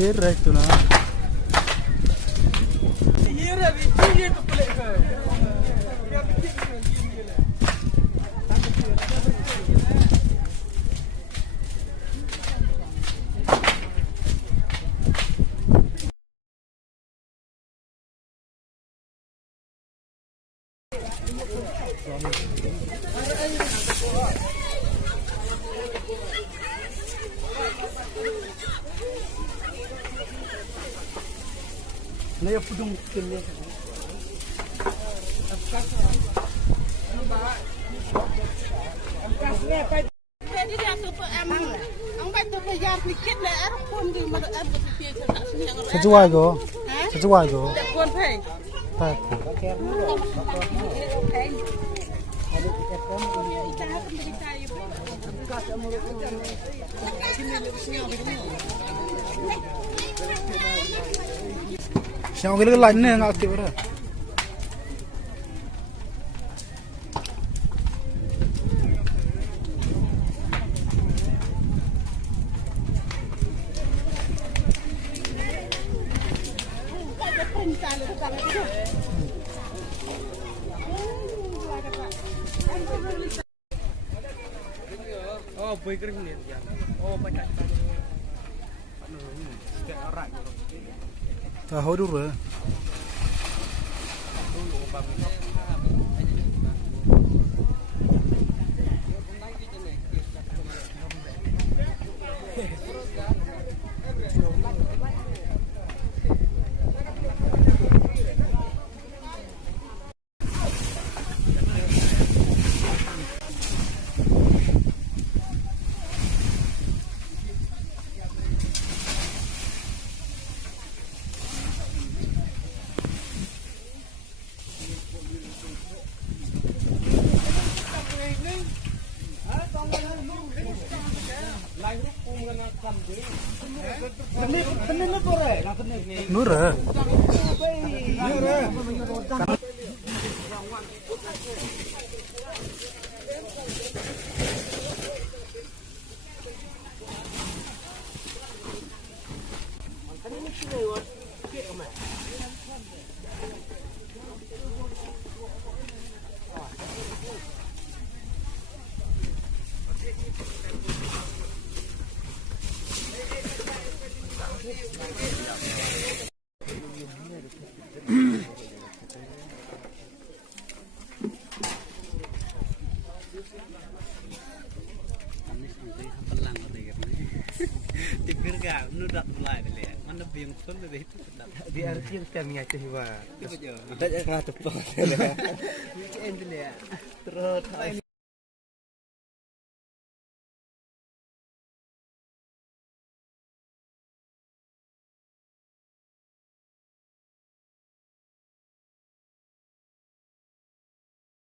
ये रह तो ना ये रे ये तो प्ले कर नहीं अब तुम किल्ले sesuai go sesuai go tak siang gila lain ni nggak aktif dah. Oh, boy kering ni dia. Oh, banyak. Setiap orang. Tahu dulu. Nura. Tikir gak, nudak mulai dulu ya. Mana biang sun lebih itu sedap. Di arti yang kami aja hiwa. Tidak nggak tepat. Weekend dulu ya. Terus